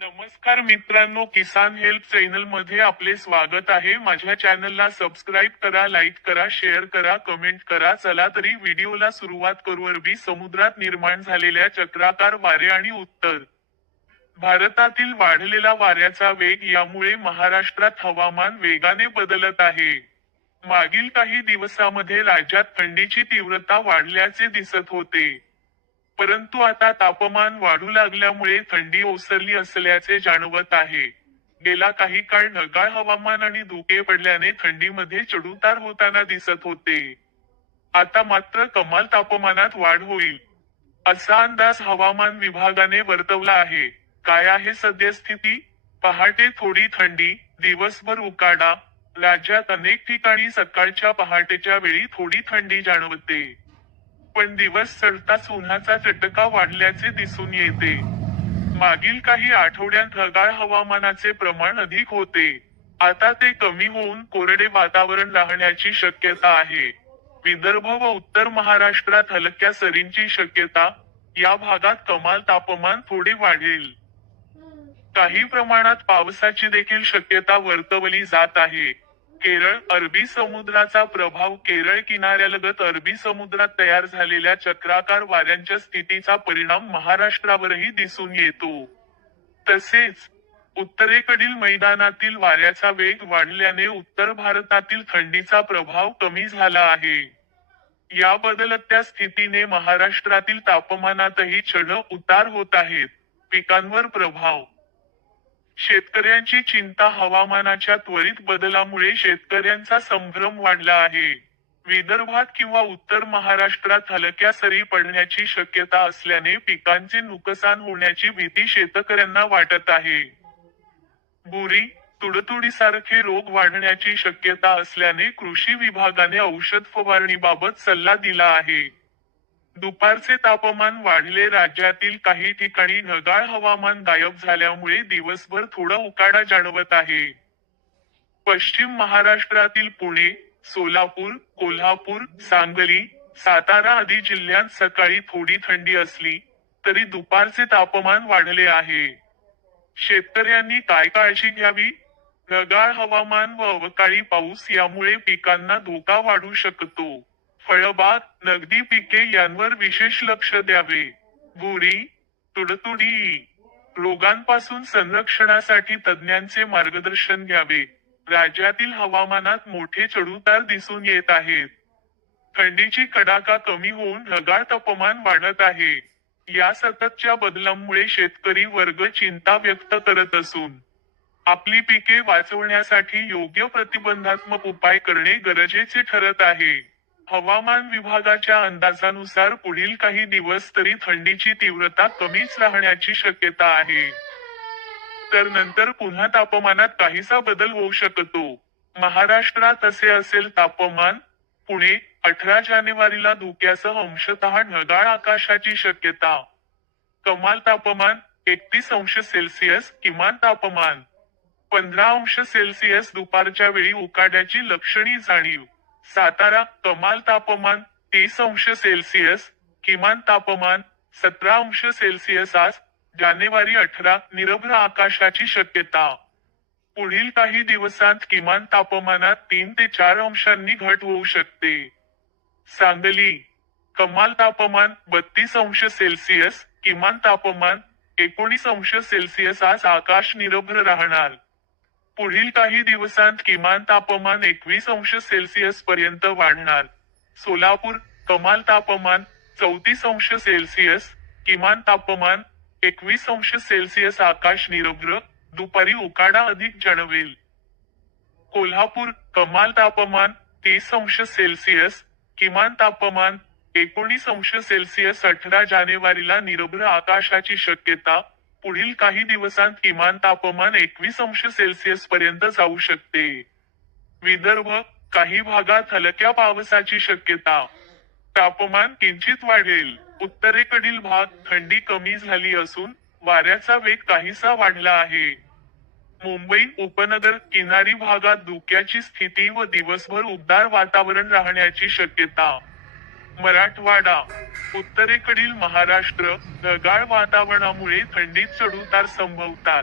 नमस्कार मित्रांनो किसान हेल्प चॅनलमध्ये आपले स्वागत आहे. माझ्या चॅनलला सबस्क्राईब करा लाईक करा शेअर करा कमेंट करा. चला तरी व्हिडिओला सुरुवात करू. अरबी समुद्रात निर्माण झालेल्या चक्राकार वारे आणि उत्तर. भारतातील वाढलेला वाऱ्याचा वेग यामुळे महाराष्ट्रात हवामान वेगाने बदलत आहे. मागील काही दिवसामध्ये राज्यात थंडीची तीव्रता वाढल्याचे दिसत होते. परंतु आता तापमान वाढू लागल्यामुळे थंडी ओसरली असल्याचे जाणवत आहे. गेला काही काळ ढगाळ हवामान आणि धुके पडल्याने थंडीमध्ये चढउतार होताना दिसत होते. आता मात्र कमाल तापमानात वाढ होईल. असा अंदाज हवामान विभागाने वर्तवला आहे. काय आहे सद्यस्थिती? पहाटे थोडी थंडी दिवसभर उकाडा राज्यात अनेक ठिकाणी सकाळच्या पहाटेच्या वेळी थोडी थंडी जाणवते. पण दिवस चढताच उन्हाचा चटका वाढल्याचे दिसून येते. मागील काही आठवड्यात ढगाळ हवामानाचे प्रमाण अधिक होते. आता ते कमी होऊन कोरडे वातावरण राहण्याची शक्यता आहे. विदर्भ व उत्तर महाराष्ट्रात हलक्या सरींची शक्यता या भागात कमाल तापमान थोडे वाढेल. काही प्रमाणात पावसाची देखील शक्यता वर्तवली जात आहे. केरळ अरबी समुद्राचा प्रभाव केरळ किनाऱ्यालगत अरबी समुद्रात तयार झालेल्या चक्राकार वाऱ्यांच्या स्थितीचा परिणाम महाराष्ट्रावरही दिसून येतो. तसेच उत्तरेकडील मैदानातील वाऱ्याचा वेग वाढल्याने उत्तर भारतातील थंडीचा प्रभाव कमी झाला आहे. या बदलत्या स्थितीने महाराष्ट्रातील तापमानातही चढ उतार होत आहेत. पिकांवर प्रभाव शेतकऱ्यांची चिंता हवामानाच्या त्वरित बदलामुळे शेतकऱ्यांचा संभ्रम वाढला आहे. विदर्भात किंवा उत्तर महाराष्ट्रात हलक्या सरी पडण्याची शक्यता असल्याने पिकांचे नुकसान होण्याची भीती शेतकऱ्यांना वाटत आहे. बुरी तुडतुडीसारखे रोग वाढण्याची शक्यता असल्याने कृषी विभागाने औषध फवारणीबाबत सल्ला दिला आहे. दुपारचे तापमान वाढले राज्यातील काही ठिकाणी ढगाळ हवामान गायब झाल्यामुळे दिवसभर थोडा उकाडा जाणवत आहे. पश्चिम महाराष्ट्रातील पुणे सोलापूर कोल्हापूर सांगली सातारा आदी जिल्ह्यात सकाळी थोडी थंडी असली तरी दुपारचे तापमान वाढले आहे. शेतकऱ्यांनी काय काळजी घ्यावी? ढगाळ हवामान व अवकाळी पाऊस यामुळे पिकांना धोका वाढू शकतो. फळबाग नगदी पिके यांवर विशेष लक्ष द्यावे. बुरी तुडतुडी. रोगांपासून संरक्षणासाठी तज्ञांचे मार्गदर्शन घ्यावे. राज्यातील हवामानात मोठे चढउतार दिसून येत आहेत. थंडीची कडाका कमी होऊन ढगाळ तापमान वाढत आहे. या सततच्या बदलांमुळे शेतकरी वर्ग चिंता व्यक्त करत असून आपली पिके वाचवण्यासाठी योग्य प्रतिबंधात्मक उपाय करणे गरजेचे ठरत आहे. हवामान विभागाच्या अंदाजानुसार पुढील काही दिवस तरी थंडीची तीव्रता कमीच राहण्याची शक्यता आहे. तर नंतर पुन्हा तापमानात काहीसा बदल होऊ शकतो. महाराष्ट्रात असे असेल तापमान पुणे अठरा जानेवारीला धुक्यासह अंशतः ढगाळ आकाशाची शक्यता. कमाल तापमान एकतीस अंश सेल्सिअस किमान तापमान. पंधरा अंश सेल्सिअस दुपारच्या वेळी उकाड्याची लक्षणी जाणीव. सातारा कमाल तापमान तीस अंश सेल्सिअस किमान तापमान सतरा अंश सेल्सिअस आज जानेवारी अठरा निरभ्र आकाशाची शक्यता. पुढील काही दिवसांत किमान तापमानात तीन ते चार अंशांनी घट होऊ शकते. सांगली कमाल तापमान बत्तीस अंश सेल्सिअस किमान तापमान एकोणीस अंश सेल्सिअस आज आकाश निरभ्र राहणार. पुढील काही दिवसांत किमान तापमान एकवीस अंश सेल्सिअस पर्यंत वाढणार. सोलापूर कमाल तापमान चौतीस अंश सेल्सिअस किमान तापमान एकवीस अंश सेल्सिअस आकाश निरभ्र दुपारी उकाडा अधिक जाणवेल. कोल्हापूर कमाल तापमान तीस अंश सेल्सिअस किमान तापमान एकोणीस अंश सेल्सिअस अठरा जानेवारीला निरभ्र आकाशाची शक्यता पुढील काही दिवसांत किमान तापमान एकवीस अंश सेल्सिअस पर्यंत जाऊ शकते. विदर्भ काही भागात हलक्या पावसाची शक्यता. तापमान किंचित वाढेल. उत्तरेकडील भाग थंडी कमी झाली असून वाऱ्याचा वेग काहीसा वाढला आहे. मुंबई उपनगर किनारी भागात धुक्याची स्थिती व दिवसभर उबदार वातावरण राहण्याची शक्यता. मराठवाडा उत्तरेकडील महाराष्ट्र ढगाळ वातावरणामुळे थंडीत चढउतार संभवतात.